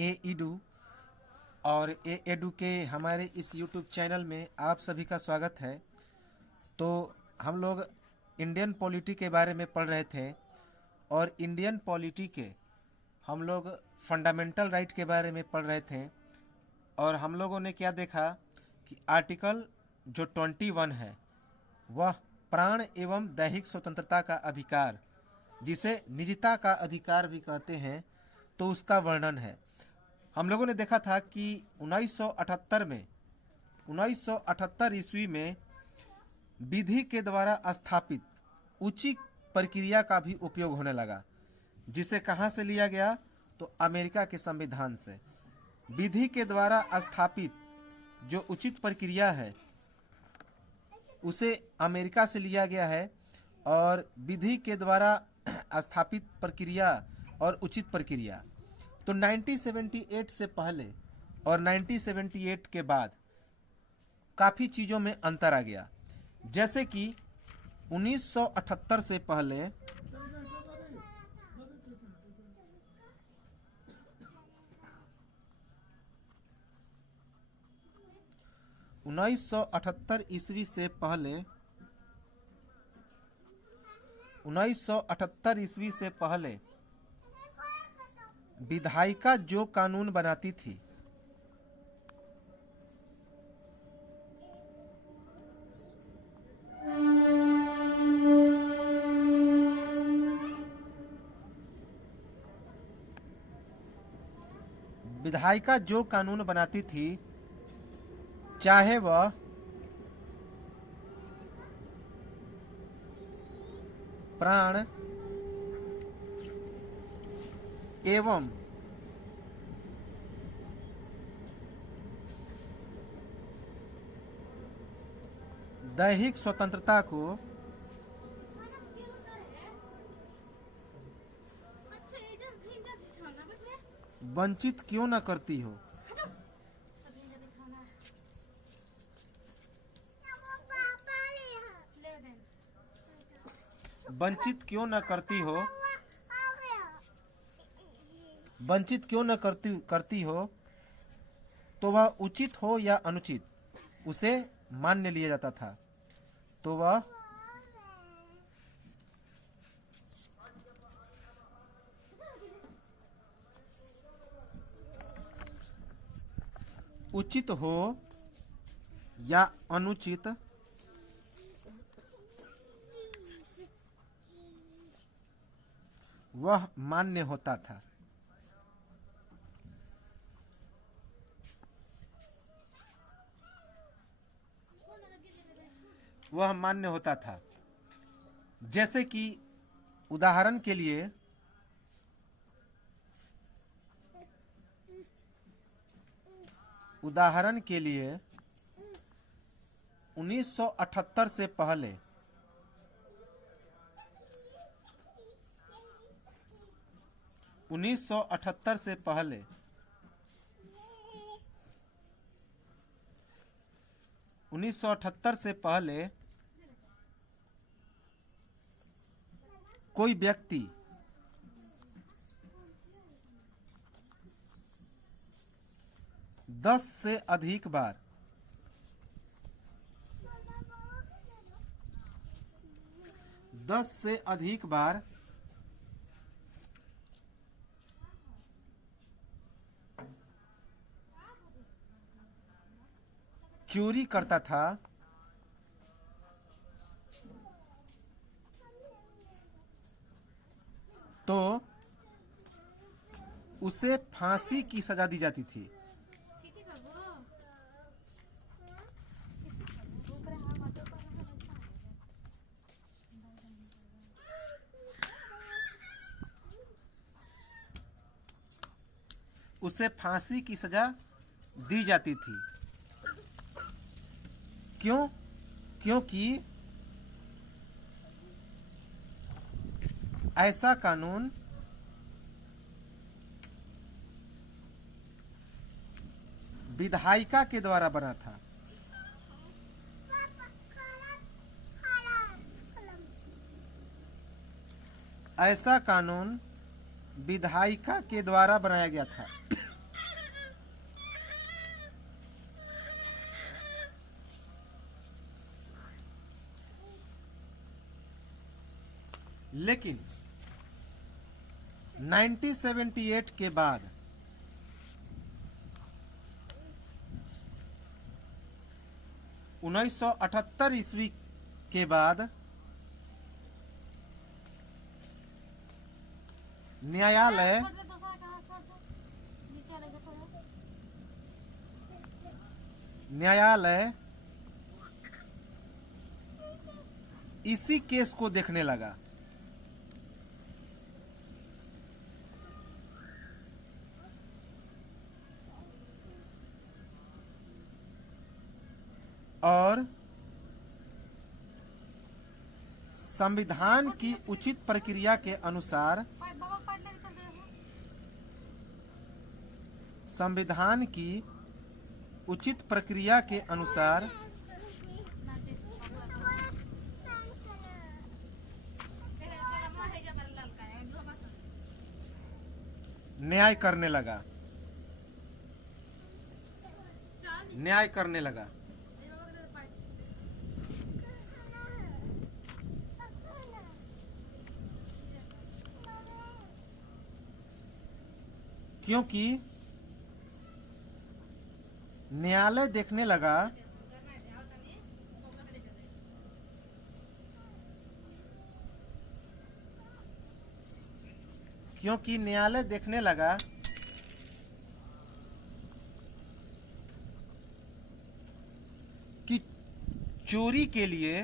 ए इडू और ए एडू के हमारे इस यूट्यूब चैनल में आप सभी का स्वागत है। तो हम लोग इंडियन पॉलिटी के बारे में पढ़ रहे थे और इंडियन पॉलिटी के हम लोग फंडामेंटल राइट के बारे में पढ़ रहे थे और हम लोगों ने क्या देखा कि आर्टिकल जो 21 है वह प्राण एवं दैहिक स्वतंत्रता का अधिकार, जिसे निजता का अधिकार भी कहते हैं, तो उसका वर्णन है। हम लोगों ने देखा था कि 1978 ईस्वी में विधि के द्वारा स्थापित उचित प्रक्रिया का भी उपयोग होने लगा, जिसे कहाँ से लिया गया तो अमेरिका के संविधान से। विधि के द्वारा स्थापित जो उचित प्रक्रिया है उसे अमेरिका से लिया गया है और विधि के द्वारा स्थापित प्रक्रिया और उचित प्रक्रिया तो 1978 से पहले और 1978 के बाद काफ़ी चीज़ों में अंतर आ गया। जैसे कि 1978 से पहले 1978 ईस्वी से पहले 1978 ईस्वी से पहले विधायिका जो कानून बनाती थी विधायिका जो कानून बनाती थी, चाहे वह प्राण एवं दैहिक स्वतंत्रता को वंचित क्यों न करती हो, वंचित क्यों न करती हो, वंचित क्यों न करती हो, तो वह उचित हो या अनुचित उसे मान्य लिया जाता था। तो वह उचित हो या अनुचित वह मान्य होता था। वह मान्य होता था। जैसे कि उदाहरण के लिए उदाहरण के लिए 1978 से पहले 1978 से पहले से पहले कोई व्यक्ति 10 से अधिक बार चोरी करता था तो उसे फांसी की सजा दी जाती थी। उसे फांसी की सजा दी जाती थी। क्यों? क्योंकि ऐसा कानून विधायिका के द्वारा बना था। ऐसा कानून विधायिका के द्वारा बनाया गया था। लेकिन 1978 के बाद 1978 ईस्वी के बाद न्यायालय इसी केस को देखने लगा। और संविधान की उचित प्रक्रिया के अनुसार संविधान की उचित प्रक्रिया के अनुसार न्याय करने लगा। क्योंकि न्यायालय देखने लगा कि चोरी के लिए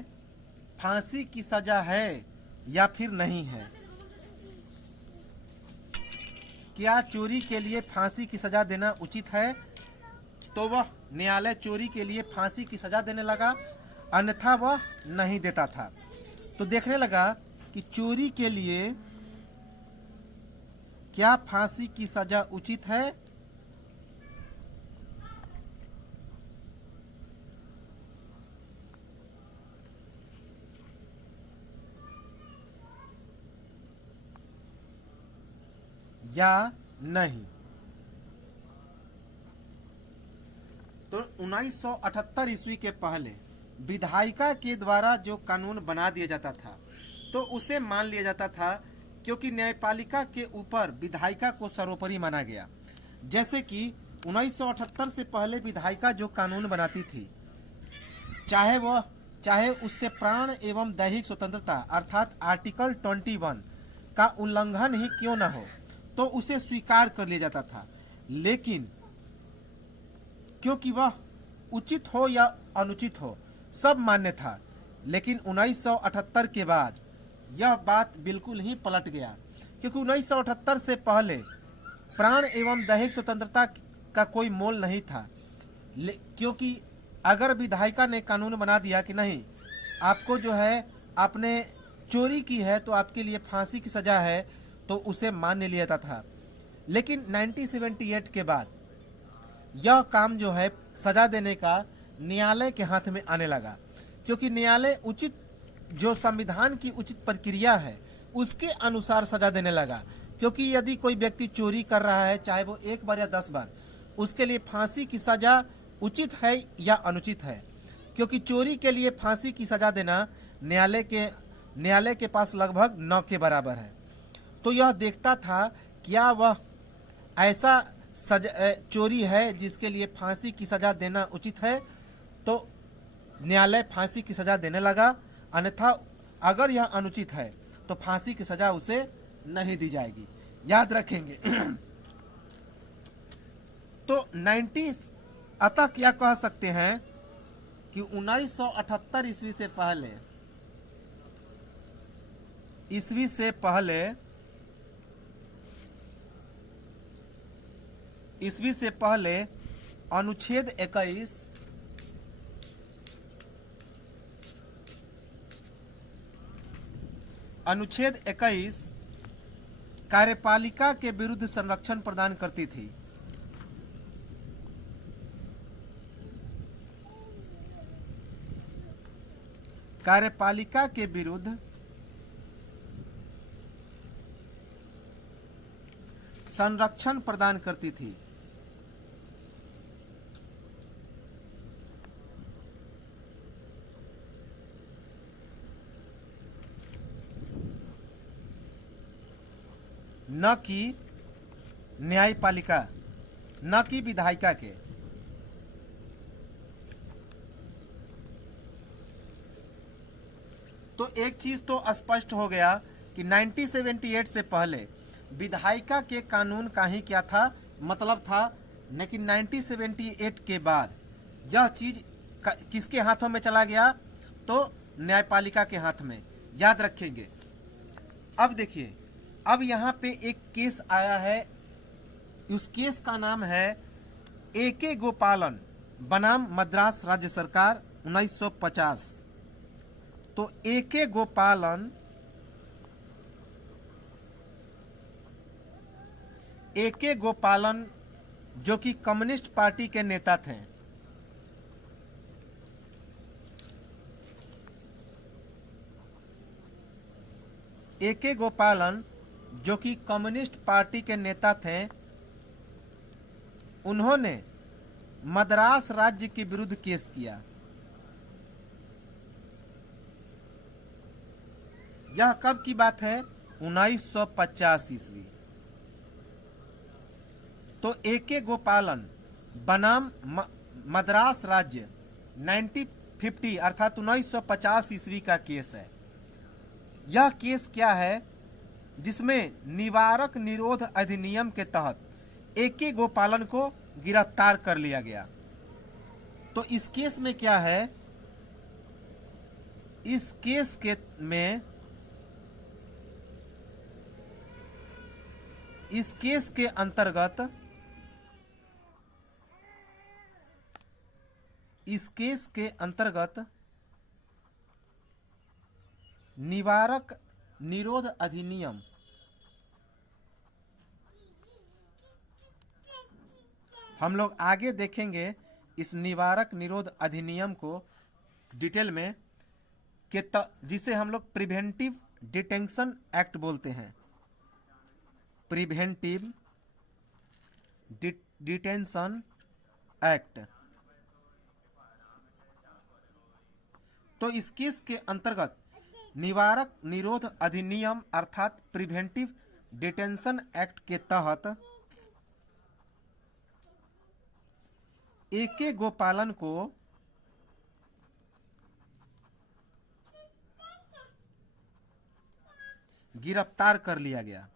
फांसी की सजा है या फिर नहीं है। क्या चोरी के लिए फांसी की सजा देना उचित है? तो वह न्यायालय चोरी के लिए फांसी की सजा देने लगा, अन्यथा वह नहीं देता था। तो देखने लगा कि चोरी के लिए क्या फांसी की सजा उचित है या नहीं। तो 1978 ईस्वी के पहले विधायिका के द्वारा जो कानून बना दिया जाता था तो उसे मान लिया जाता था, क्योंकि न्यायपालिका के ऊपर विधायिका को सर्वोपरि माना गया। जैसे कि 1978 से पहले विधायिका जो कानून बनाती थी, चाहे उससे प्राण एवं दैहिक स्वतंत्रता अर्थात आर्टिकल 21 का उल्लंघन ही क्यों न हो, तो उसे स्वीकार कर लिया जाता था। लेकिन क्योंकि वह उचित हो या अनुचित हो सब मान्य था। लेकिन 1978 के बाद यह बात बिल्कुल ही पलट गया, क्योंकि 1978 से पहले प्राण एवं दैहिक स्वतंत्रता का कोई मोल नहीं था। क्योंकि अगर विधायिका ने कानून बना दिया कि नहीं, आपको जो है आपने चोरी की है तो आपके लिए फांसी की सजा है, तो उसे मान्य लिया जाता था। लेकिन 1978 के बाद यह काम जो है सजा देने का न्यायालय के हाथ में आने लगा, क्योंकि न्यायालय उचित जो संविधान की उचित प्रक्रिया है उसके अनुसार सजा देने लगा। क्योंकि यदि कोई व्यक्ति चोरी कर रहा है, चाहे वो 1 बार या 10 बार, उसके लिए फांसी की सजा उचित है या अनुचित है। क्योंकि चोरी के लिए फांसी की सजा देना न्यायालय के पास लगभग 9 के बराबर है। तो यह देखता था क्या वह ऐसा चोरी है जिसके लिए फांसी की सजा देना उचित है, तो न्यायालय फांसी की सजा देने लगा। अन्यथा अगर यह अनुचित है तो फांसी की सजा उसे नहीं दी जाएगी। याद रखेंगे। तो 90 अतः क्या कह सकते हैं कि 1978 ईस्वी से पहले अनुच्छेद 21 कार्यपालिका के विरुद्ध संरक्षण प्रदान करती थी। कार्यपालिका के विरुद्ध संरक्षण प्रदान करती थी। न कि न्यायपालिका, न कि विधायिका के। तो एक चीज तो स्पष्ट हो गया कि 1978 से पहले विधायिका के कानून का ही क्या था, मतलब था। लेकिन 1978 के बाद यह चीज किसके हाथों में चला गया, तो न्यायपालिका के हाथ में। याद रखेंगे। अब देखिए, अब यहाँ पे एक केस आया है, उस केस का नाम है AK गोपालन बनाम मद्रास राज्य सरकार 1950। तो AK गोपालन जो कि कम्युनिस्ट पार्टी के नेता थे, AK गोपालन जो कि कम्युनिस्ट पार्टी के नेता थे, उन्होंने मद्रास राज्य के विरुद्ध केस किया। यह कब की बात है, 1950 ईस्वी। तो AK गोपालन बनाम मद्रास राज्य 1950 अर्थात 1950 ईस्वी का केस है। यह केस क्या है, जिसमें निवारक निरोध अधिनियम के तहत AK गोपालन को गिरफ्तार कर लिया गया। तो इस केस में क्या है, इस केस के में इस केस के अंतर्गत निवारक निरोध अधिनियम हम लोग आगे देखेंगे। इस निवारक निरोध अधिनियम को डिटेल में जिसे हम लोग प्रिवेंटिव डिटेंशन एक्ट बोलते हैं। Preventive detention act. तो इस केस के अंतर्गत निवारक निरोध अधिनियम अर्थात प्रिवेंटिव डिटेंशन एक्ट के तहत AK गोपालन को गिरफ्तार कर लिया गया।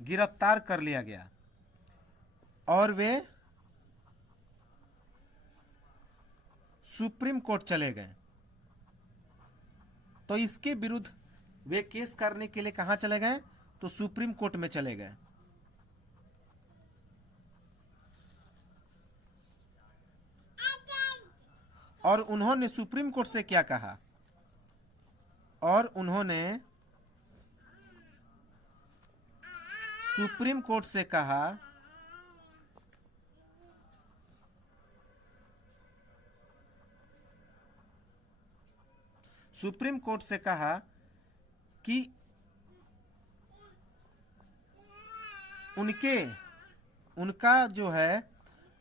गिरफ्तार कर लिया गया और वे सुप्रीम कोर्ट चले गए। तो इसके विरुद्ध वे केस करने के लिए कहां चले गए, तो सुप्रीम कोर्ट में चले गए। और उन्होंने सुप्रीम कोर्ट से क्या कहा, और उन्होंने सुप्रीम कोर्ट से कहा सुप्रीम कोर्ट से कहा कि उनका जो है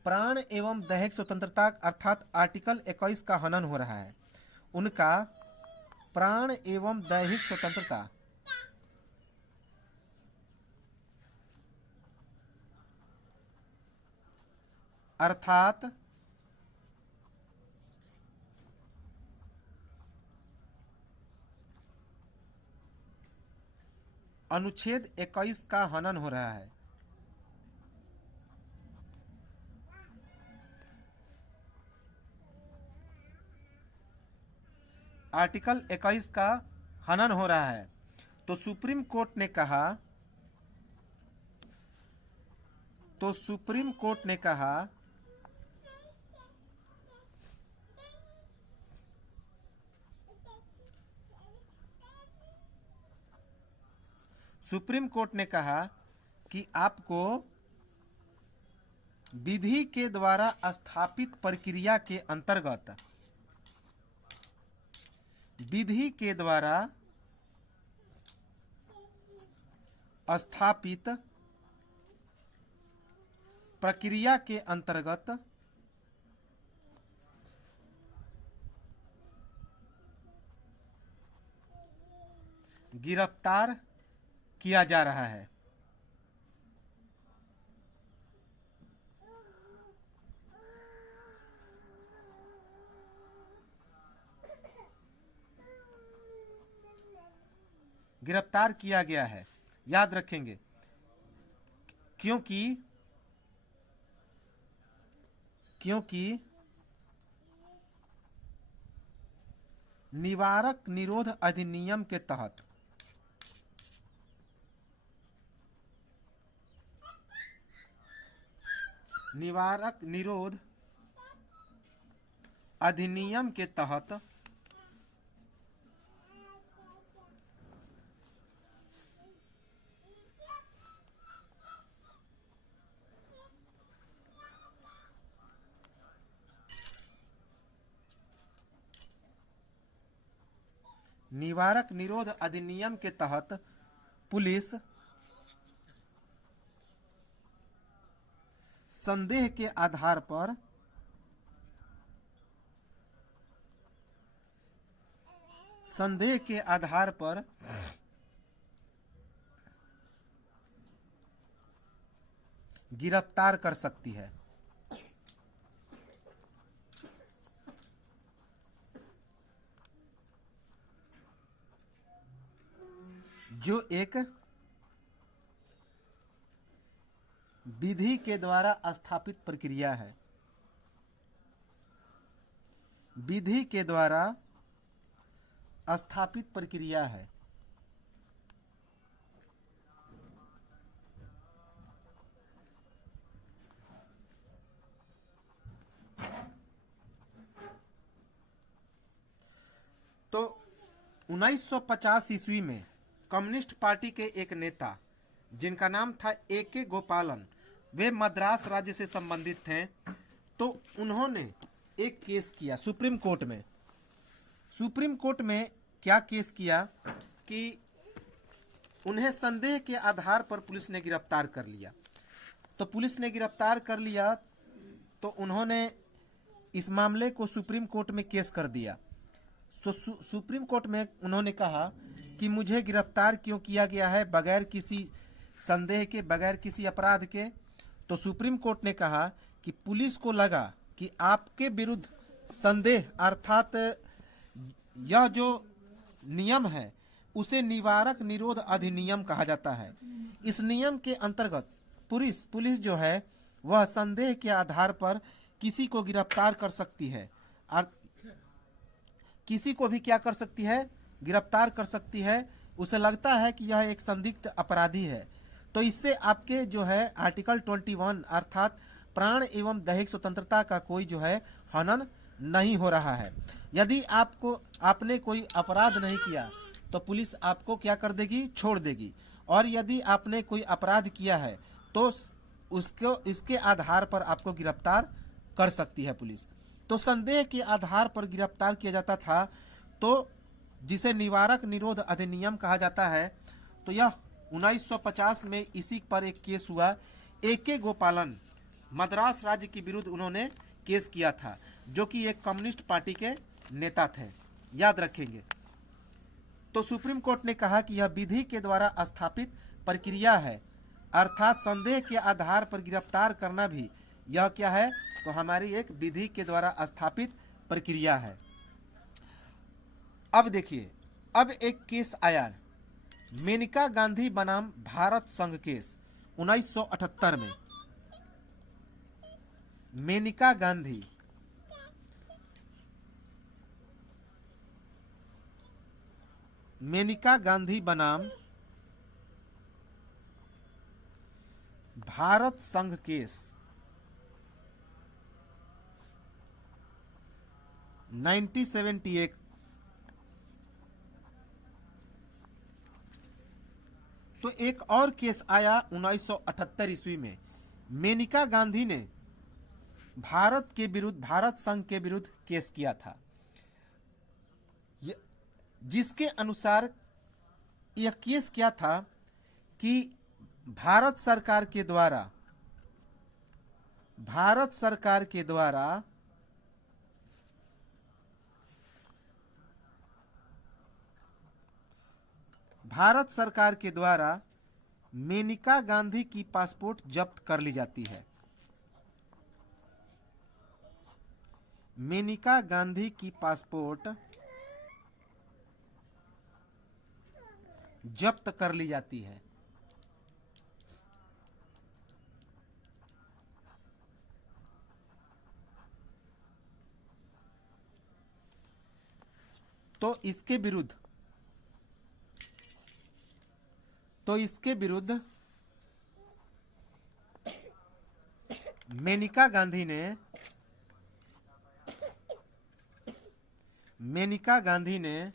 प्राण एवं दैहिक स्वतंत्रता अर्थात आर्टिकल 21 का हनन हो रहा है। उनका प्राण एवं दैहिक स्वतंत्रता अर्थात अनुच्छेद 21 का हनन हो रहा है। आर्टिकल 21 का हनन हो रहा है। तो सुप्रीम कोर्ट ने कहा सुप्रीम कोर्ट ने कहा कि आपको विधि के द्वारा स्थापित प्रक्रिया के अंतर्गत विधि के द्वारा स्थापित प्रक्रिया के अंतर्गत गिरफ्तार किया जा रहा है। गिरफ्तार किया गया है, याद रखेंगे, क्योंकि निवारक निरोध अधिनियम के तहत निवारक निरोध अधिनियम के तहत निवारक निरोध अधिनियम के तहत पुलिस संदेह के आधार पर गिरफ्तार कर सकती है। जो एक विधि के द्वारा स्थापित प्रक्रिया है। विधि के द्वारा स्थापित प्रक्रिया है। तो 1950 ईस्वी में कम्युनिस्ट पार्टी के एक नेता जिनका नाम था A.K. गोपालन, वे मद्रास राज्य से संबंधित थे। तो उन्होंने एक केस किया सुप्रीम कोर्ट में। सुप्रीम कोर्ट में क्या केस किया कि उन्हें संदेह के आधार पर पुलिस ने गिरफ्तार कर लिया। तो पुलिस ने गिरफ्तार कर लिया तो उन्होंने इस मामले को सुप्रीम कोर्ट में केस कर दिया। तो सुप्रीम कोर्ट में उन्होंने कहा कि मुझे गिरफ्तार क्यों किया गया है बगैर किसी संदेह के, बगैर किसी अपराध के। तो सुप्रीम कोर्ट ने कहा कि पुलिस को लगा कि आपके विरुद्ध संदेह अर्थात यह जो नियम है उसे निवारक निरोध अधिनियम कहा जाता है। इस नियम के अंतर्गत पुलिस जो है वह संदेह के आधार पर किसी को गिरफ्तार कर सकती है और किसी को भी क्या कर सकती है, गिरफ्तार कर सकती है। उसे लगता है कि यह एक संदिग्ध अपराधी है। तो इससे आपके जो है आर्टिकल 21 अर्थात प्राण एवं दैहिक स्वतंत्रता का कोई जो है हनन नहीं हो रहा है। यदि आपने कोई अपराध नहीं किया तो पुलिस आपको क्या कर देगी, छोड़ देगी। और यदि आपने कोई अपराध किया है तो इसके आधार पर आपको गिरफ्तार कर सकती है पुलिस। तो संदेह के आधार पर गिरफ्तार किया जाता था, तो जिसे निवारक निरोध अधिनियम कहा जाता है। तो यह 1950 में इसी पर एक केस हुआ। A.K. गोपालन मद्रास राज्य के विरुद्ध उन्होंने केस किया था, जो कि एक कम्युनिस्ट पार्टी के नेता थे, याद रखेंगे। तो सुप्रीम कोर्ट ने कहा कि यह विधि के द्वारा स्थापित प्रक्रिया है, अर्थात संदेह के आधार पर गिरफ्तार करना भी यह क्या है, तो हमारी एक विधि के द्वारा स्थापित प्रक्रिया है। अब देखिए, अब एक केस आया मेनका गांधी बनाम भारत संघ केस 1978 में। मेनका गांधी बनाम भारत संघ केस 1978। तो एक और केस आया 1978 ईस्वी में। मेनका गांधी ने भारत संघ के विरुद्ध केस किया था, जिसके अनुसार यह केस क्या था कि भारत सरकार के द्वारा भारत सरकार के द्वारा भारत सरकार के द्वारा मेनका गांधी की पासपोर्ट जब्त कर ली जाती है। मेनका गांधी की पासपोर्ट जब्त कर ली जाती है। तो इसके विरुद्ध मेनका गांधी ने मेनका गांधी ने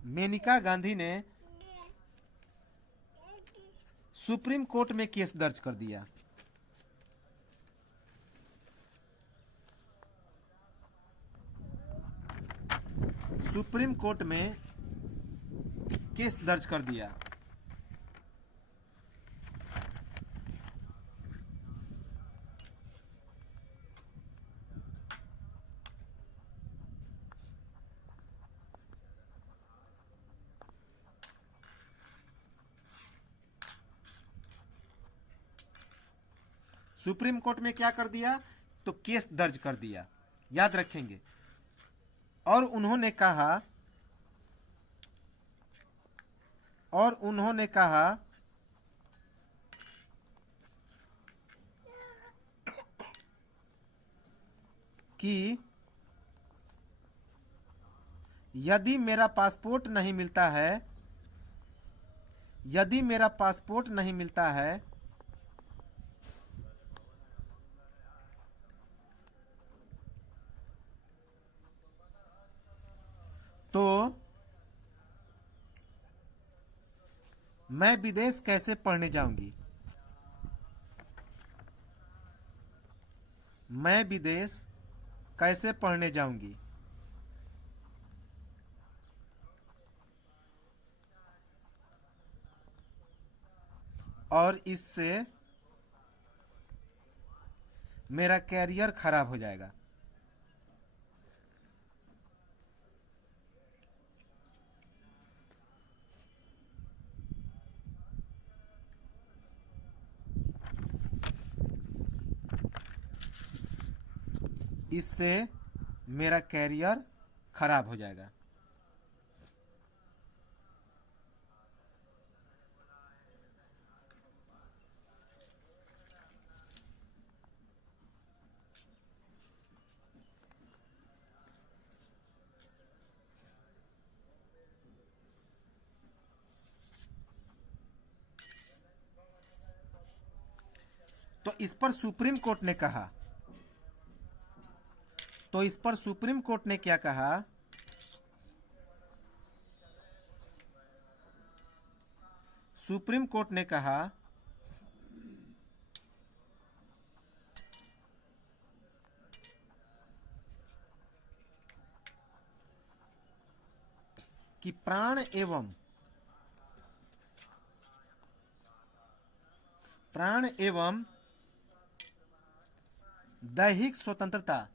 मेनका गांधी ने सुप्रीम कोर्ट में केस दर्ज कर दिया। सुप्रीम कोर्ट में केस दर्ज कर दिया। सुप्रीम कोर्ट में क्या कर दिया? तो केस दर्ज कर दिया, याद रखेंगे। और उन्होंने कहा कि यदि मेरा पासपोर्ट नहीं मिलता है तो मैं विदेश कैसे पढ़ने जाऊंगी? मैं विदेश कैसे पढ़ने जाऊंगी? और इससे मेरा कैरियर खराब हो जाएगा। इससे मेरा कैरियर खराब हो जाएगा। तो इस पर सुप्रीम कोर्ट ने कहा क्या कहा? सुप्रीम कोर्ट ने कहा कि प्राण एवं दैहिक स्वतंत्रता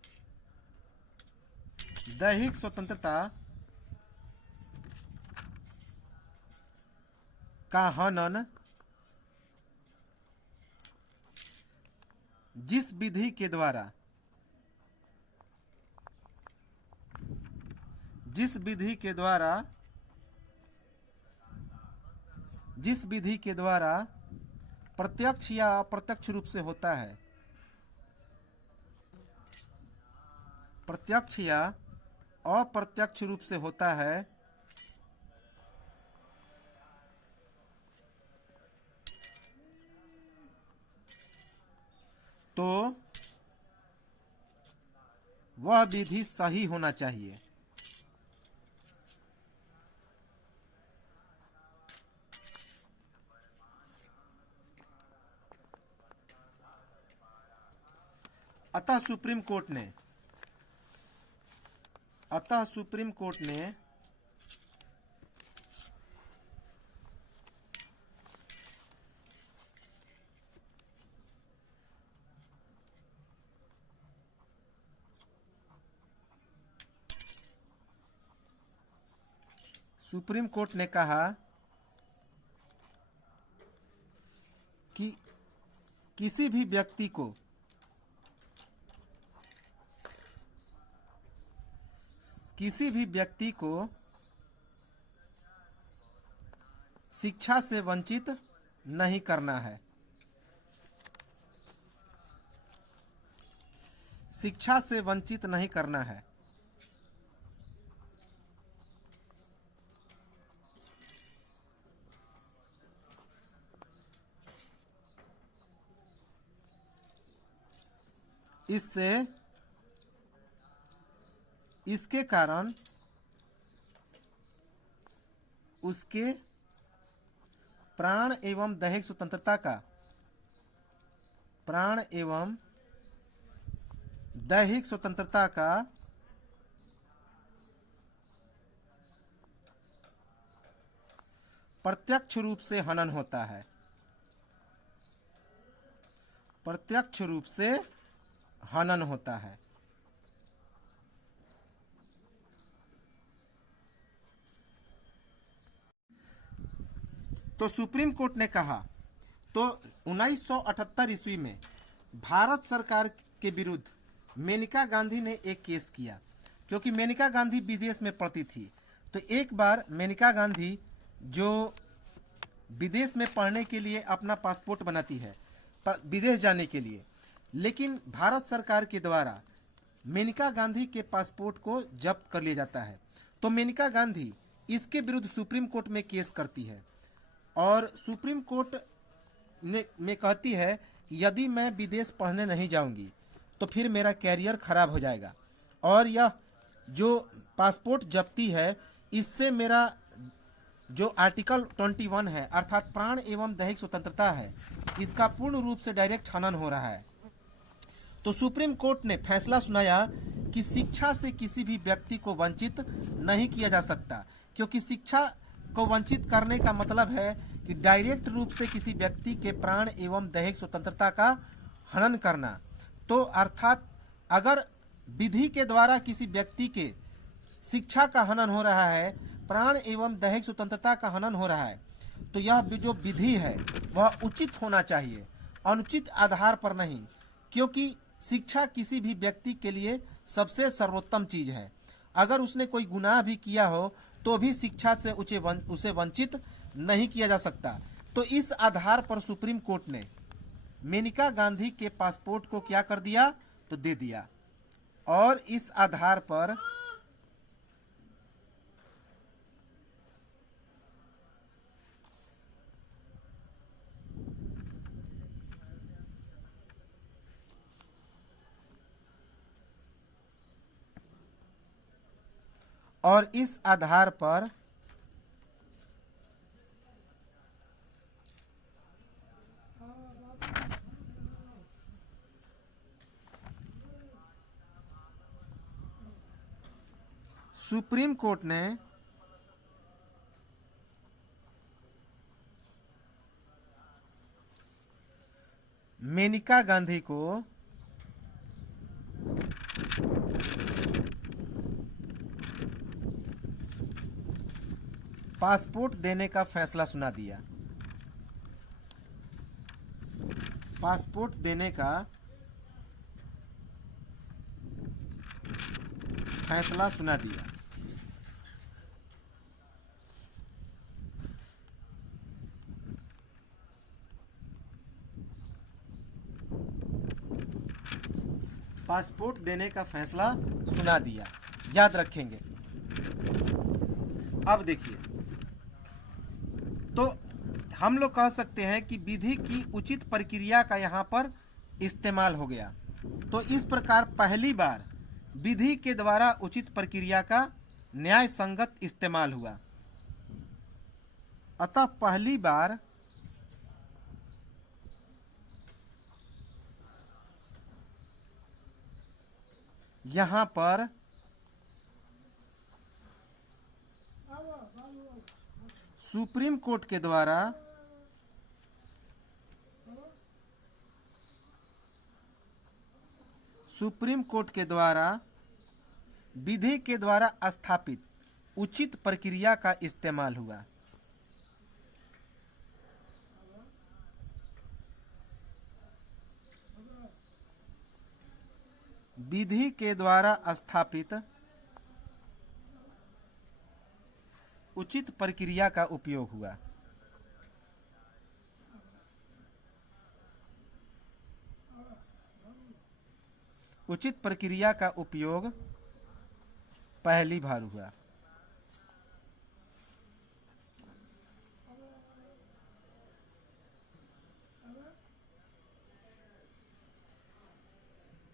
का हनन जिस विधि के द्वारा प्रत्यक्ष या अप्रत्यक्ष रूप से होता है, प्रत्यक्ष या अप्रत्यक्ष रूप से होता है, तो वह विधि सही होना चाहिए। अतः सुप्रीम कोर्ट ने सुप्रीम कोर्ट ने कहा कि किसी भी व्यक्ति को शिक्षा से वंचित नहीं करना है। शिक्षा से वंचित नहीं करना है। इसके कारण उसके प्राण एवं दैहिक स्वतंत्रता का प्रत्यक्ष रूप से हनन होता है। प्रत्यक्ष रूप से हनन होता है। तो सुप्रीम कोर्ट ने कहा, तो 1978 ईस्वी में भारत सरकार के विरुद्ध मेनका गांधी ने एक केस किया, क्योंकि मेनका गांधी विदेश में पढ़ती थी। तो एक बार मेनका गांधी जो विदेश में पढ़ने के लिए अपना पासपोर्ट बनाती है विदेश जाने के लिए, लेकिन भारत सरकार के द्वारा मेनका गांधी के पासपोर्ट को जब्त कर लिया जाता है। तो मेनका गांधी इसके विरुद्ध सुप्रीम कोर्ट में केस करती है और सुप्रीम कोर्ट में कहती है कि यदि मैं विदेश पढ़ने नहीं जाऊंगी तो फिर मेरा कैरियर खराब हो जाएगा और यह जो पासपोर्ट जब्ती है इससे मेरा जो आर्टिकल 21 है अर्थात प्राण एवं दैहिक स्वतंत्रता है, इसका पूर्ण रूप से डायरेक्ट हनन हो रहा है। तो सुप्रीम कोर्ट ने फैसला सुनाया कि शिक्षा से किसी भी व्यक्ति को वंचित नहीं किया जा सकता, क्योंकि शिक्षा को वंचित करने का मतलब है कि डायरेक्ट रूप से किसी व्यक्ति के प्राण एवं दैहिक स्वतंत्रता का हनन करना। तो अर्थात अगर विधि के द्वारा किसी व्यक्ति के शिक्षा का हनन हो रहा है, प्राण एवं दैहिक स्वतंत्रता का हनन हो रहा है, तो यह जो विधि है वह उचित होना चाहिए, अनुचित आधार पर नहीं, क्योंकि शिक्षा किसी भी व्यक्ति के लिए सबसे सर्वोत्तम चीज है। अगर उसने कोई गुनाह भी किया हो तो भी शिक्षा से उसे वंचित नहीं किया जा सकता। तो इस आधार पर सुप्रीम कोर्ट ने मेनका गांधी के पासपोर्ट को क्या कर दिया, तो दे दिया। और इस आधार पर सुप्रीम कोर्ट ने मेनका गांधी को पासपोर्ट देने का फैसला सुना दिया। पासपोर्ट देने का फैसला सुना दिया। पासपोर्ट देने का फैसला सुना दिया, याद रखेंगे। अब देखिए, तो हम लोग कह सकते हैं कि विधि की उचित प्रक्रिया का यहाँ पर इस्तेमाल हो गया। तो इस प्रकार पहली बार विधि के द्वारा उचित प्रक्रिया का न्याय संगत इस्तेमाल हुआ। अतः पहली बार यहाँ पर सुप्रीम कोर्ट के द्वारा विधि के द्वारा स्थापित उचित प्रक्रिया का इस्तेमाल हुआ। विधि के द्वारा स्थापित उचित प्रक्रिया का उपयोग हुआ। उचित प्रक्रिया का उपयोग पहली बार हुआ।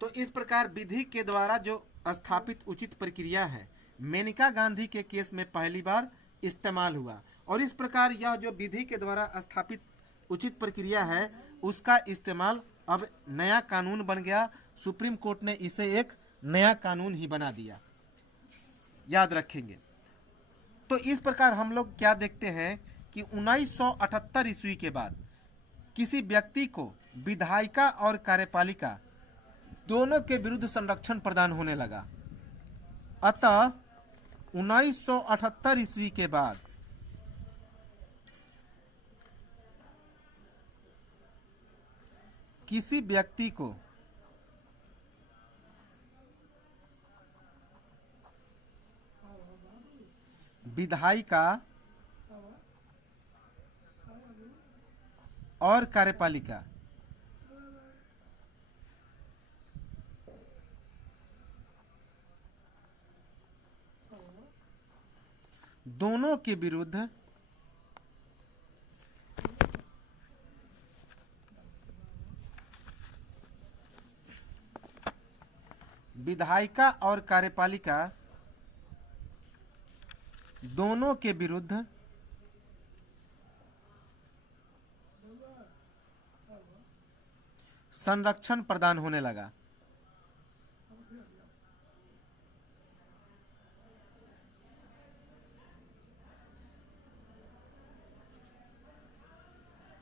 तो इस प्रकार विधि के द्वारा जो स्थापित उचित प्रक्रिया है मेनका गांधी के केस में पहली बार इस्तेमाल हुआ, और इस प्रकार यह जो विधि के द्वारा स्थापित उचित प्रक्रिया है उसका इस्तेमाल अब नया कानून बन गया। सुप्रीम कोर्ट ने इसे एक नया कानून ही बना दिया, याद रखेंगे। तो इस प्रकार हम लोग क्या देखते हैं कि 1978 ईस्वी के बाद किसी व्यक्ति को विधायिका और कार्यपालिका दोनों के विरुद्ध संरक्षण प्रदान होने लगा। अतः 1978 ईस्वी के बाद किसी व्यक्ति को विधायिका और कार्यपालिका दोनों के विरुद्ध विधायिका और कार्यपालिका दोनों के विरुद्ध संरक्षण प्रदान होने लगा।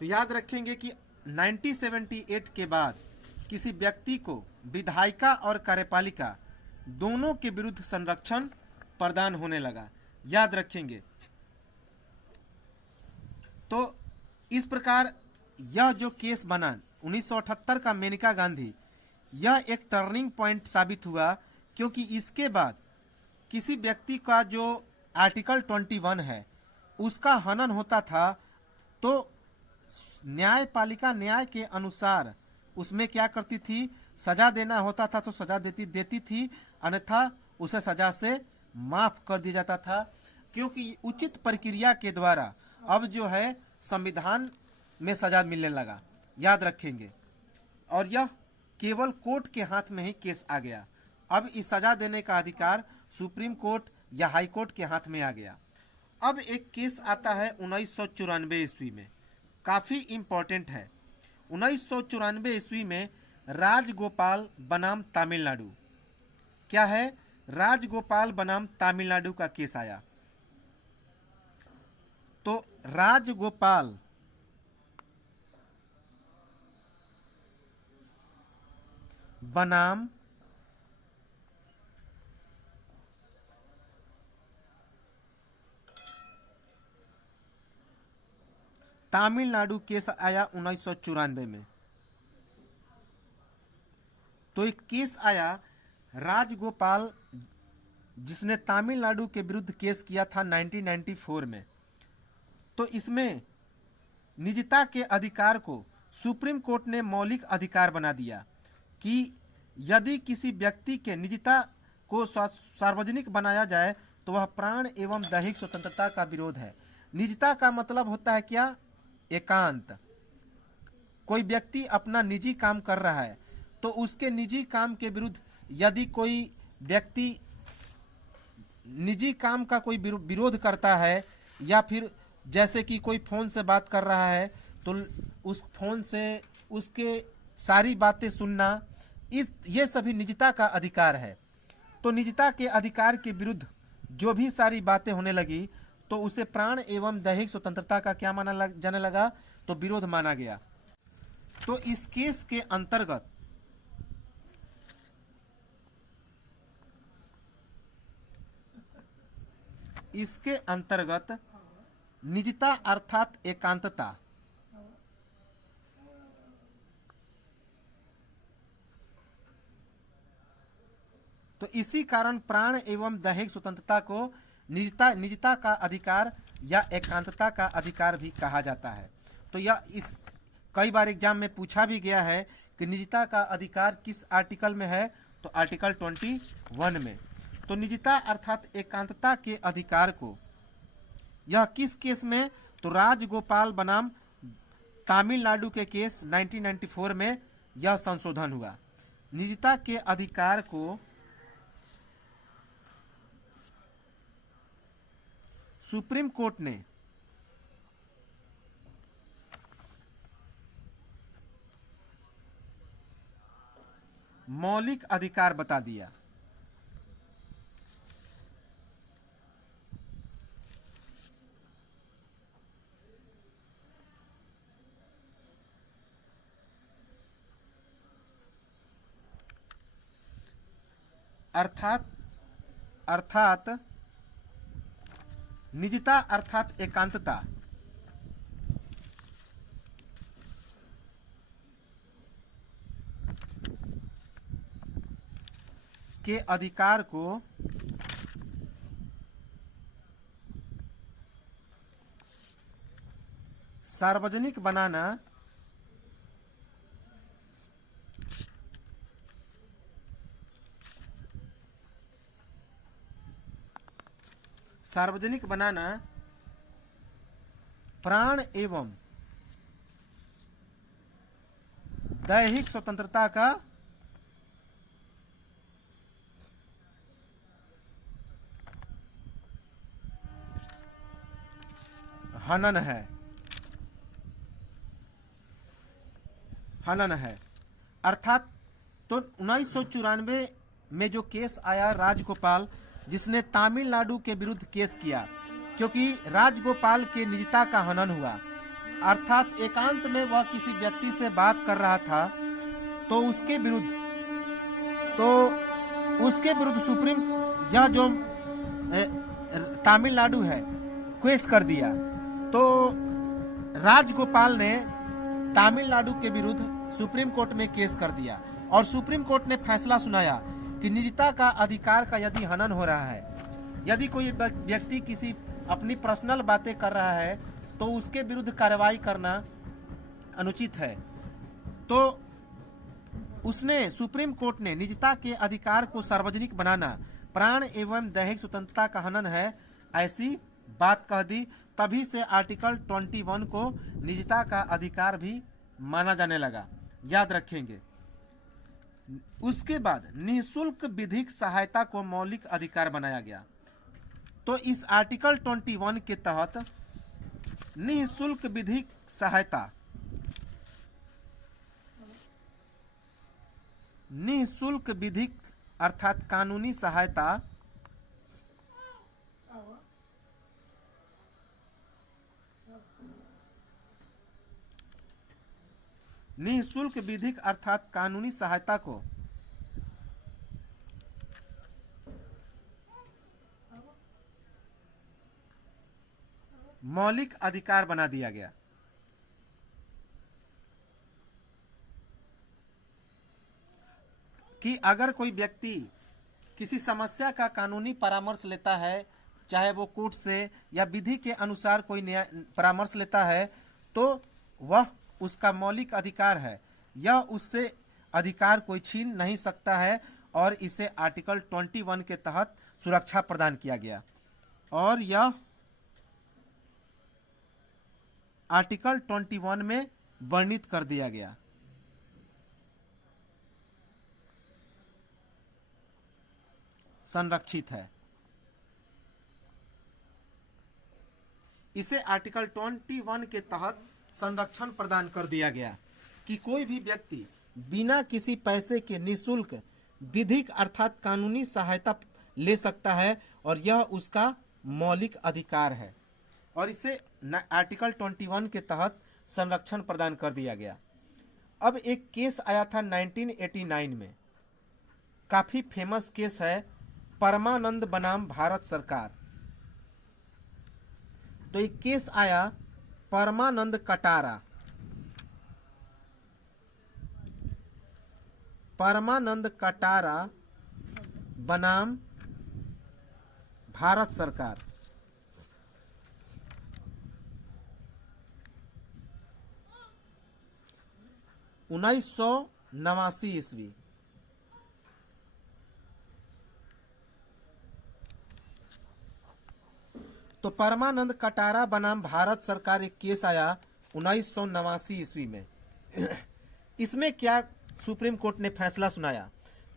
तो याद रखेंगे कि 1978 के बाद किसी व्यक्ति को विधायिका और कार्यपालिका दोनों के विरुद्ध संरक्षण प्रदान होने लगा, याद रखेंगे। तो इस प्रकार यह जो केस बना 1978 का मेनका गांधी, यह एक टर्निंग पॉइंट साबित हुआ, क्योंकि इसके बाद किसी व्यक्ति का जो आर्टिकल 21 है उसका हनन होता था तो न्यायपालिका न्याय के अनुसार उसमें क्या करती थी, सजा देना होता था तो सजा देती थी, अन्यथा उसे सजा से माफ कर दिया जाता था, क्योंकि उचित प्रक्रिया के द्वारा अब जो है संविधान में सजा मिलने लगा, याद रखेंगे। और यह केवल कोर्ट के हाथ में ही केस आ गया। अब इस सजा देने का अधिकार सुप्रीम कोर्ट या हाई कोर्ट के हाथ में आ गया। अब एक केस आता है 1994 ईस्वी में, काफ़ी इम्पोर्टेंट है। 1994 ईस्वी में राजगोपाल बनाम तमिलनाडु, क्या है, राजगोपाल बनाम तमिलनाडु का केस आया। तो राजगोपाल बनाम तमिलनाडु केस आया 1994 में। तो एक केस आया राजगोपाल जिसने तमिलनाडु के विरुद्ध केस किया था 1994 में। तो इसमें निजता के अधिकार को सुप्रीम कोर्ट ने मौलिक अधिकार बना दिया कि यदि किसी व्यक्ति के निजता को सार्वजनिक बनाया जाए तो वह प्राण एवं दैहिक स्वतंत्रता का विरोध है। निजता का मतलब होता है क्या, एकांत। कोई व्यक्ति अपना निजी काम कर रहा है तो उसके निजी काम के विरुद्ध यदि कोई व्यक्ति निजी काम का कोई विरोध करता है, या फिर जैसे कि कोई फ़ोन से बात कर रहा है तो उस फ़ोन से उसके सारी बातें सुनना, ये सभी निजता का अधिकार है। तो निजता के अधिकार के विरुद्ध जो भी सारी बातें होने लगी तो उसे प्राण एवं दैहिक स्वतंत्रता का क्या माना जाने लगा, तो विरोध माना गया। तो इस केस के अंतर्गत इसके अंतर्गत निजता अर्थात एकांतता, तो इसी कारण प्राण एवं दैहिक स्वतंत्रता को निजता का अधिकार या एकांतता का अधिकार भी कहा जाता है। तो यह इस कई बार एग्जाम में पूछा भी गया है कि निजता का अधिकार किस आर्टिकल में है, तो आर्टिकल 21 में। तो निजता अर्थात एकांतता के अधिकार को यह किस केस में, तो राजगोपाल बनाम तमिलनाडु के केस 1994 में यह संशोधन हुआ। निजता के अधिकार को सुप्रीम कोर्ट ने मौलिक अधिकार बता दिया। अर्थात निजता अर्थात एकांतता के अधिकार को सार्वजनिक बनाना प्राण एवं दैहिक स्वतंत्रता का हनन है। अर्थात तो 1994 में जो केस आया राजगोपाल, जिसने तमिलनाडु के विरुद्ध केस किया, क्योंकि राजगोपाल के निजता का हनन हुआ, अर्थात एकांत में वह किसी व्यक्ति से बात कर रहा था, तो उसके विरुद्ध सुप्रीम यह जो तमिलनाडु है केस कर दिया। तो राजगोपाल ने तमिलनाडु के विरुद्ध सुप्रीम कोर्ट में केस कर दिया और सुप्रीम कोर्ट ने फैसला सुनाया कि निजता का अधिकार का यदि हनन हो रहा है, यदि कोई व्यक्ति किसी अपनी पर्सनल बातें कर रहा है, तो उसके विरुद्ध कार्रवाई करना अनुचित है। तो उसने सुप्रीम कोर्ट ने निजता के अधिकार को सार्वजनिक बनाना प्राण एवं दैहिक स्वतंत्रता का हनन है, ऐसी बात कह दी। तभी से आर्टिकल 21 को निजता का अधिकार भी माना जाने लगा, याद रखेंगे। उसके बाद निःशुल्क विधिक सहायता को मौलिक अधिकार बनाया गया। तो इस आर्टिकल 21 के तहत निःशुल्क विधिक सहायता, निःशुल्क विधिक अर्थात कानूनी सहायता निःशुल्क विधिक अर्थात कानूनी सहायता को मौलिक अधिकार बना दिया गया। कि अगर कोई व्यक्ति किसी समस्या का कानूनी परामर्श लेता है, चाहे वो कोर्ट से या विधि के अनुसार कोई न्याय परामर्श लेता है, तो वह उसका मौलिक अधिकार है। यह उससे अधिकार कोई छीन नहीं सकता है और इसे आर्टिकल 21 के तहत सुरक्षा प्रदान किया गया। और यह आर्टिकल 21 में वर्णित कर दिया गया। संरक्षित है। इसे आर्टिकल 21 के तहत संरक्षण प्रदान कर दिया गया कि कोई भी व्यक्ति बिना किसी पैसे के निःशुल्क विधिक अर्थात कानूनी सहायता ले सकता है और यह उसका मौलिक अधिकार है। और इसे आर्टिकल 21 के तहत संरक्षण प्रदान कर दिया गया। अब एक केस आया था 1989 में, काफ़ी फेमस केस है, परमानंद बनाम भारत सरकार। तो एक केस आया परमानंद कटारा। परमानंद कटारा बनाम भारत सरकार। 1989 ईस्वी। तो परमानंद कटारा बनाम भारत सरकार एक केस आया 1989 ईस्वी में। इसमें क्या सुप्रीम कोर्ट ने फैसला सुनाया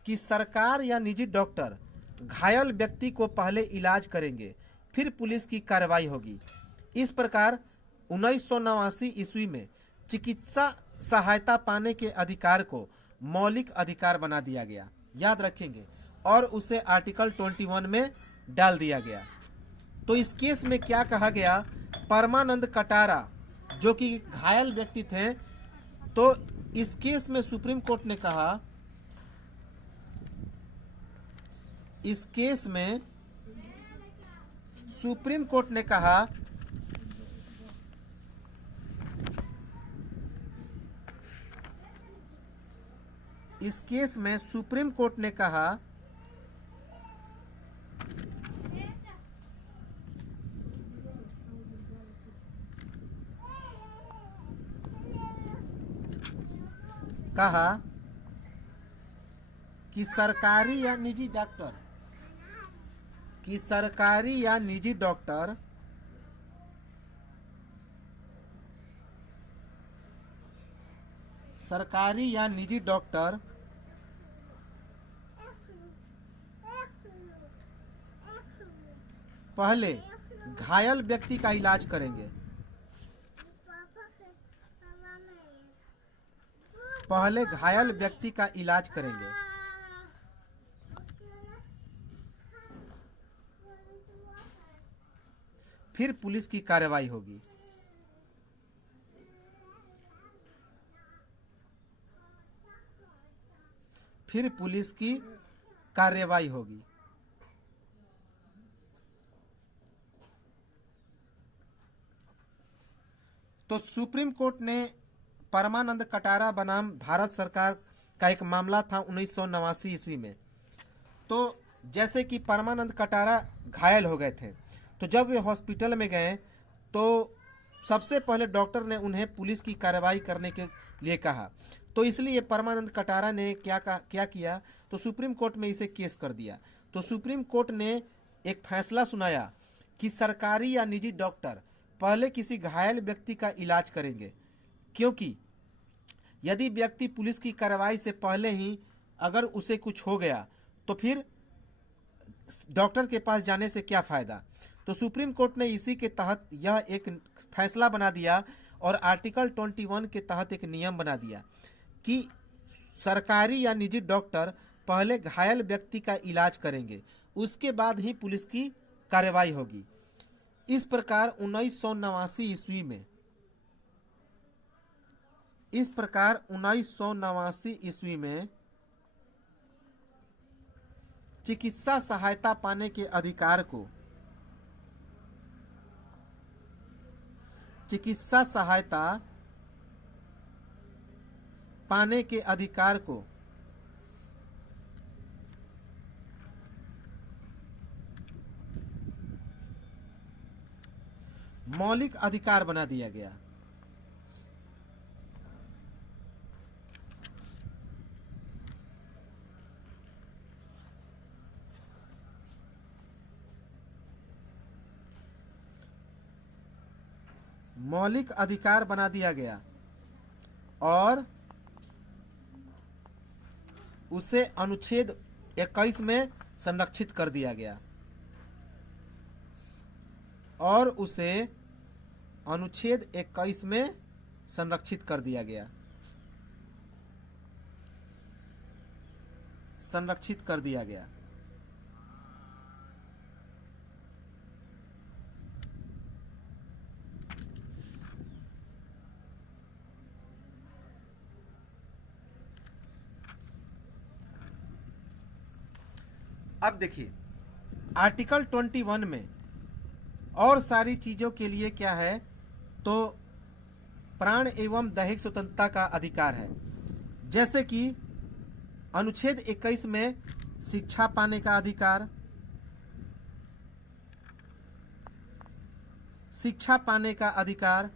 कि सरकार या निजी डॉक्टर घायल व्यक्ति को पहले इलाज करेंगे, फिर पुलिस की कार्रवाई होगी। इस प्रकार 1989 ईस्वी में चिकित्सा सहायता पाने के अधिकार को मौलिक अधिकार बना दिया गया, याद रखेंगे, और उसे आर्टिकल 21 में डाल दिया गया। तो इस केस में क्या कहा गया, परमानंद कटारा जो कि घायल व्यक्ति थे, तो इस केस में सुप्रीम कोर्ट ने कहा, इस केस में सुप्रीम कोर्ट ने कहा इस केस में सुप्रीम कोर्ट ने कहा कि सरकारी या निजी डॉक्टर पहले घायल व्यक्ति का इलाज करेंगे, फिर पुलिस की कार्रवाई होगी। तो सुप्रीम कोर्ट ने परमानंद कटारा बनाम भारत सरकार का एक मामला था 1989 ईस्वी में। तो जैसे कि परमानंद कटारा घायल हो गए थे, तो जब वे हॉस्पिटल में गए तो सबसे पहले डॉक्टर ने उन्हें पुलिस की कार्रवाई करने के लिए कहा। तो इसलिए परमानंद कटारा ने क्या किया, तो सुप्रीम कोर्ट में इसे केस कर दिया। तो सुप्रीम कोर्ट ने एक फैसला सुनाया कि सरकारी या निजी डॉक्टर पहले किसी घायल व्यक्ति का इलाज करेंगे, क्योंकि यदि व्यक्ति पुलिस की कार्रवाई से पहले ही अगर उसे कुछ हो गया तो फिर डॉक्टर के पास जाने से क्या फ़ायदा। तो सुप्रीम कोर्ट ने इसी के तहत यह एक फैसला बना दिया और आर्टिकल 21 के तहत एक नियम बना दिया कि सरकारी या निजी डॉक्टर पहले घायल व्यक्ति का इलाज करेंगे, उसके बाद ही पुलिस की कार्रवाई होगी। इस प्रकार 1989 ईस्वी में चिकित्सा सहायता पाने के अधिकार को मौलिक अधिकार बना दिया गया। मौलिक अधिकार बना दिया गया और उसे अनुच्छेद 21 में संरक्षित कर दिया गया अब देखिए आर्टिकल 21 में और सारी चीज़ों के लिए क्या है, तो प्राण एवं दैहिक स्वतंत्रता का अधिकार है। जैसे कि अनुच्छेद 21 में शिक्षा पाने का अधिकार, शिक्षा पाने का अधिकार,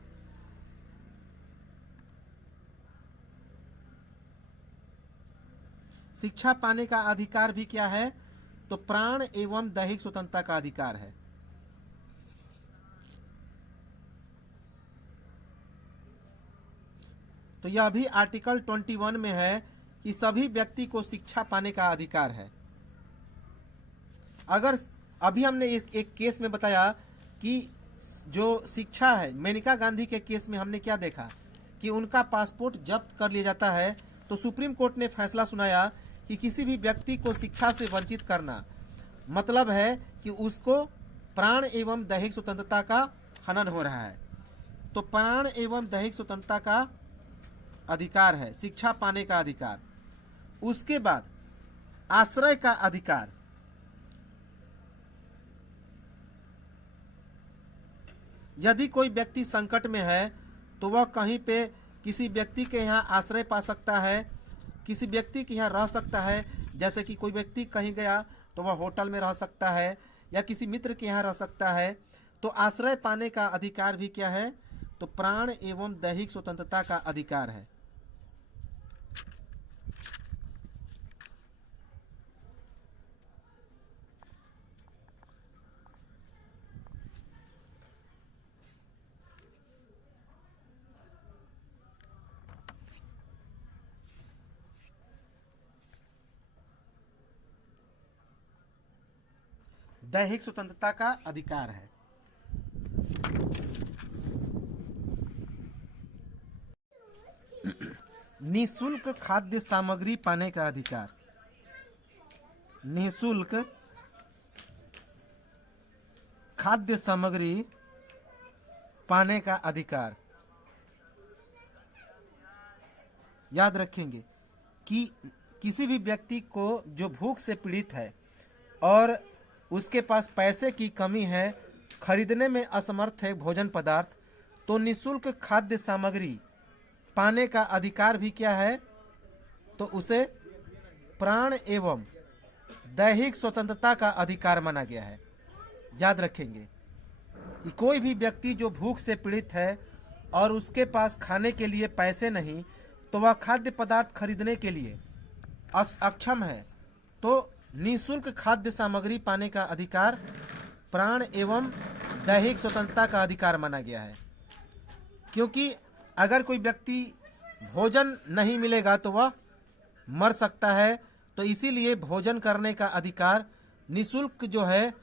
शिक्षा पाने का अधिकार भी क्या है, तो प्राण एवं दैहिक स्वतंत्रता का अधिकार है। तो यह भी आर्टिकल 21 में है कि सभी व्यक्ति को शिक्षा पाने का अधिकार है। अगर अभी हमने एक केस में बताया कि जो शिक्षा है, मेनका गांधी के केस में हमने क्या देखा कि उनका पासपोर्ट जब्त कर लिया जाता है, तो सुप्रीम कोर्ट ने फैसला सुनाया कि किसी भी व्यक्ति को शिक्षा से वंचित करना मतलब है कि उसको प्राण एवं दैहिक स्वतंत्रता का हनन हो रहा है। तो प्राण एवं दैहिक स्वतंत्रता का अधिकार है, शिक्षा पाने का अधिकार। उसके बाद आश्रय का अधिकार। यदि कोई व्यक्ति संकट में है तो वह कहीं पे किसी व्यक्ति के यहाँ आश्रय पा सकता है, किसी व्यक्ति के यहाँ रह सकता है। जैसे कि कोई व्यक्ति कहीं गया तो वह होटल में रह सकता है या किसी मित्र के यहाँ रह सकता है। तो आश्रय पाने का अधिकार भी क्या है, तो प्राण एवं दैहिक स्वतंत्रता का अधिकार है। दैहिक स्वतंत्रता का अधिकार है। निःशुल्क खाद्य सामग्री पाने का अधिकार। निःशुल्क खाद्य सामग्री पाने का अधिकार। याद रखेंगे कि किसी भी व्यक्ति को जो भूख से पीड़ित है और उसके पास पैसे की कमी है, खरीदने में असमर्थ है भोजन पदार्थ, तो निःशुल्क खाद्य सामग्री पाने का अधिकार भी क्या है, तो उसे प्राण एवं दैहिक स्वतंत्रता का अधिकार माना गया है। याद रखेंगे कि कोई भी व्यक्ति जो भूख से पीड़ित है और उसके पास खाने के लिए पैसे नहीं, तो वह खाद्य पदार्थ खरीदने के लिए अक्षम है, तो निःशुल्क खाद्य सामग्री पाने का अधिकार प्राण एवं दैहिक स्वतंत्रता का अधिकार माना गया है। क्योंकि अगर कोई व्यक्ति भोजन नहीं मिलेगा तो वह मर सकता है, तो इसीलिए भोजन करने का अधिकार, निःशुल्क जो है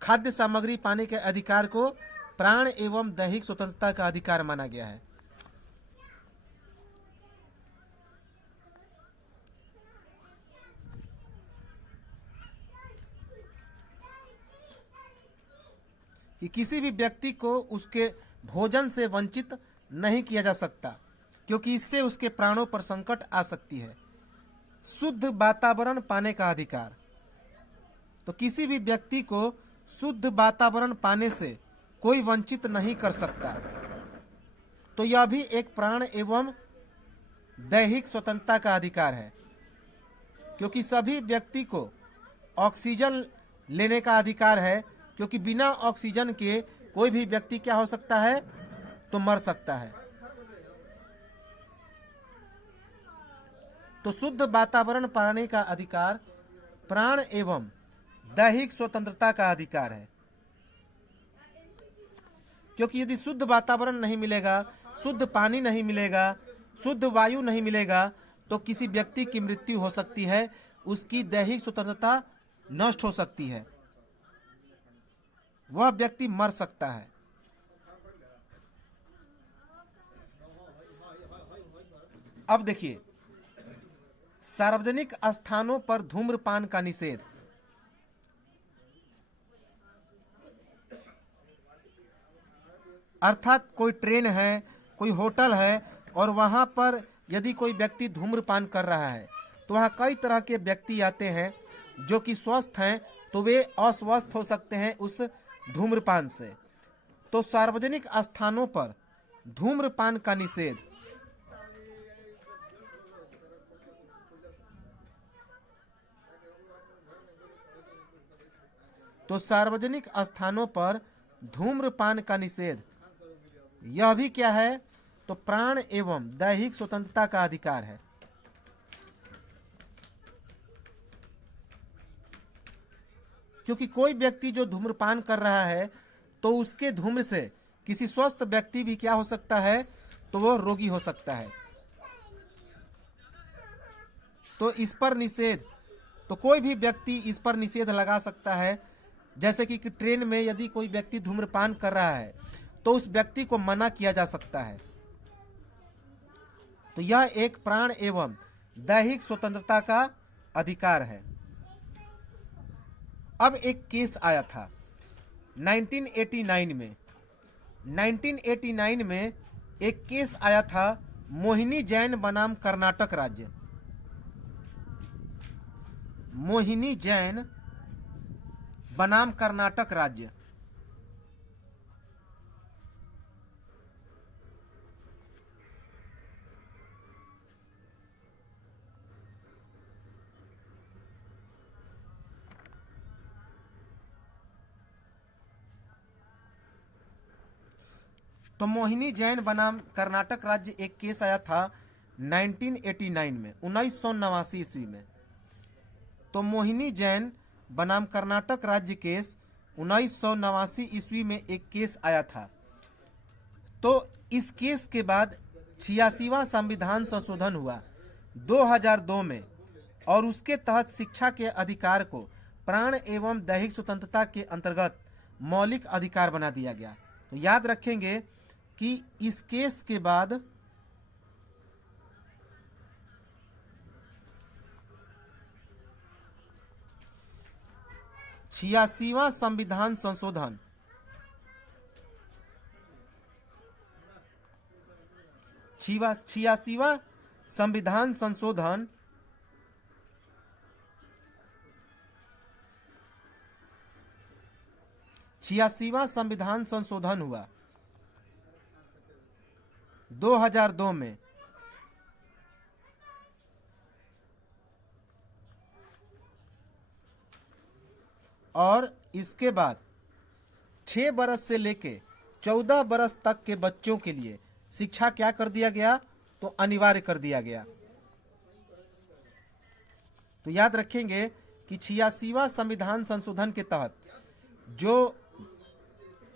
खाद्य सामग्री पाने के अधिकार को प्राण एवं दैहिक स्वतंत्रता का अधिकार माना गया है। कि किसी भी व्यक्ति को उसके भोजन से वंचित नहीं किया जा सकता, क्योंकि इससे उसके प्राणों पर संकट आ सकती है। शुद्ध वातावरण पाने का अधिकार। तो किसी भी व्यक्ति को शुद्ध वातावरण पाने से कोई वंचित नहीं कर सकता, तो यह भी एक प्राण एवं दैहिक स्वतंत्रता का अधिकार है। क्योंकि सभी व्यक्ति को ऑक्सीजन लेने का अधिकार है, क्योंकि बिना ऑक्सीजन के कोई भी व्यक्ति क्या हो सकता है, तो मर सकता है। तो शुद्ध वातावरण पाने का अधिकार प्राण एवं दैहिक स्वतंत्रता का अधिकार है। क्योंकि यदि शुद्ध वातावरण नहीं मिलेगा, शुद्ध पानी नहीं मिलेगा, शुद्ध वायु नहीं मिलेगा, तो किसी व्यक्ति की मृत्यु हो सकती है, उसकी दैहिक स्वतंत्रता नष्ट हो सकती है, वह व्यक्ति मर सकता है। अब देखिए, सार्वजनिक स्थानों पर धूम्रपान का निषेध। अर्थात कोई ट्रेन है, कोई होटल है और वहां पर यदि कोई व्यक्ति धूम्रपान कर रहा है, तो वहाँ कई तरह के व्यक्ति आते हैं जो कि स्वस्थ हैं, तो वे अस्वस्थ हो सकते हैं उस धूम्रपान से। तो सार्वजनिक स्थानों पर धूम्रपान का निषेध। तो सार्वजनिक स्थानों पर धूम्रपान का निषेध यह भी क्या है, तो प्राण एवं दैहिक स्वतंत्रता का अधिकार है। क्योंकि कोई व्यक्ति जो धूम्रपान कर रहा है तो उसके धूम्र से किसी स्वस्थ व्यक्ति भी क्या हो सकता है, तो वो रोगी हो सकता है। तो इस पर निषेध, तो कोई भी व्यक्ति इस पर निषेध लगा सकता है। जैसे कि ट्रेन में यदि कोई व्यक्ति धूम्रपान कर रहा है तो उस व्यक्ति को मना किया जा सकता है। तो यह एक प्राण एवं दैहिक स्वतंत्रता का अधिकार है। अब एक केस आया था 1989 में। 1989 में एक केस आया था मोहिनी जैन बनाम कर्नाटक राज्य। मोहिनी जैन बनाम कर्नाटक राज्य। तो मोहिनी जैन बनाम कर्नाटक राज्य एक केस आया था 1989 में, 1989 ईस्वी में। तो मोहिनी जैन बनाम कर्नाटक राज्य केस 1989 ईस्वी में एक केस आया था। तो इस केस के बाद 86वां संविधान संशोधन हुआ 2002 में और उसके तहत शिक्षा के अधिकार को प्राण एवं दैहिक स्वतंत्रता के अंतर्गत मौलिक अधिकार बना दिया गया। तो याद रखेंगे कि इस केस के बाद 86वां संविधान संशोधन 86वां संविधान संशोधन 86वां संविधान संशोधन हुआ 2002 में। और इसके बाद 6 बरस से लेके 14 बरस तक के बच्चों के लिए शिक्षा क्या कर दिया गया, तो अनिवार्य कर दिया गया। तो याद रखेंगे कि 86वां संविधान संशोधन के तहत जो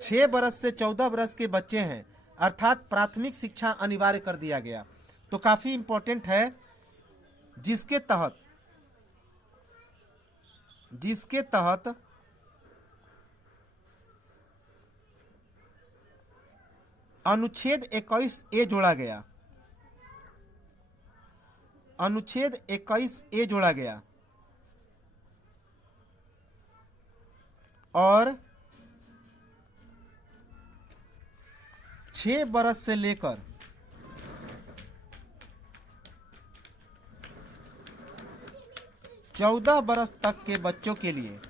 6 बरस से 14 बरस के बच्चे हैं अर्थात प्राथमिक शिक्षा अनिवार्य कर दिया गया। तो काफी इंपॉर्टेंट है, जिसके तहत अनुच्छेद 21A जोड़ा गया। अनुच्छेद 21A जोड़ा गया और 6 बरस से लेकर 14 बरस तक के बच्चों के लिए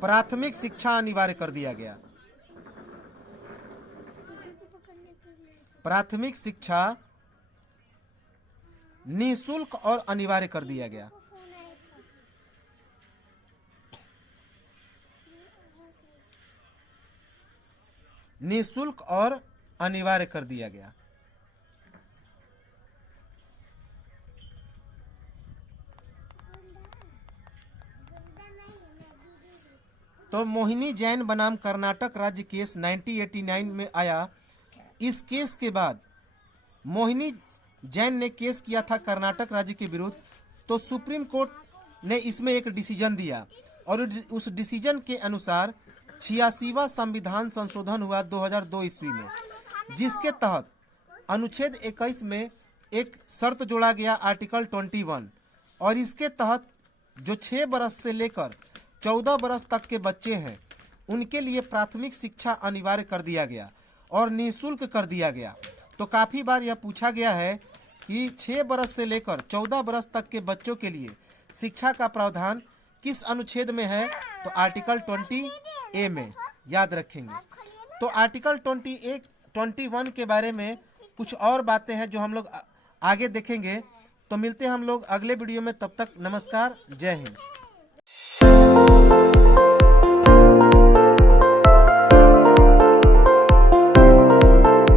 प्राथमिक शिक्षा अनिवार्य कर दिया गया। प्राथमिक शिक्षा निःशुल्क और अनिवार्य कर दिया गया। निःशुल्क और अनिवार्य कर दिया गया। तो मोहिनी जैन बनाम कर्नाटक राज्य केस 1989 में आया। इस केस के बाद मोहिनी जैन ने केस किया था कर्नाटक राज्य के विरुद्ध। तो सुप्रीम कोर्ट ने इसमें एक डिसीजन दिया और उस डिसीजन के अनुसार 86वां संविधान संशोधन हुआ 2002 ईस्वी में, जिसके तहत अनुच्छेद 21 में एक शर्त जोड़ा गया आर्टिकल 21 और इसके तहत जो 6 बरस से लेकर 14 बरस तक के बच्चे हैं उनके लिए प्राथमिक शिक्षा अनिवार्य कर दिया गया और निःशुल्क कर दिया गया। तो काफ़ी बार यह पूछा गया है कि 6 बरस से लेकर 14 बरस तक के बच्चों के लिए शिक्षा का प्रावधान किस अनुच्छेद में है? तो आर्टिकल 20A में, याद रखेंगे। तो आर्टिकल 21 के बारे में कुछ और बातें हैं जो हम लोग आगे देखेंगे। तो मिलते हैं हम लोग अगले वीडियो में, तब तक नमस्कार, जय हिंद।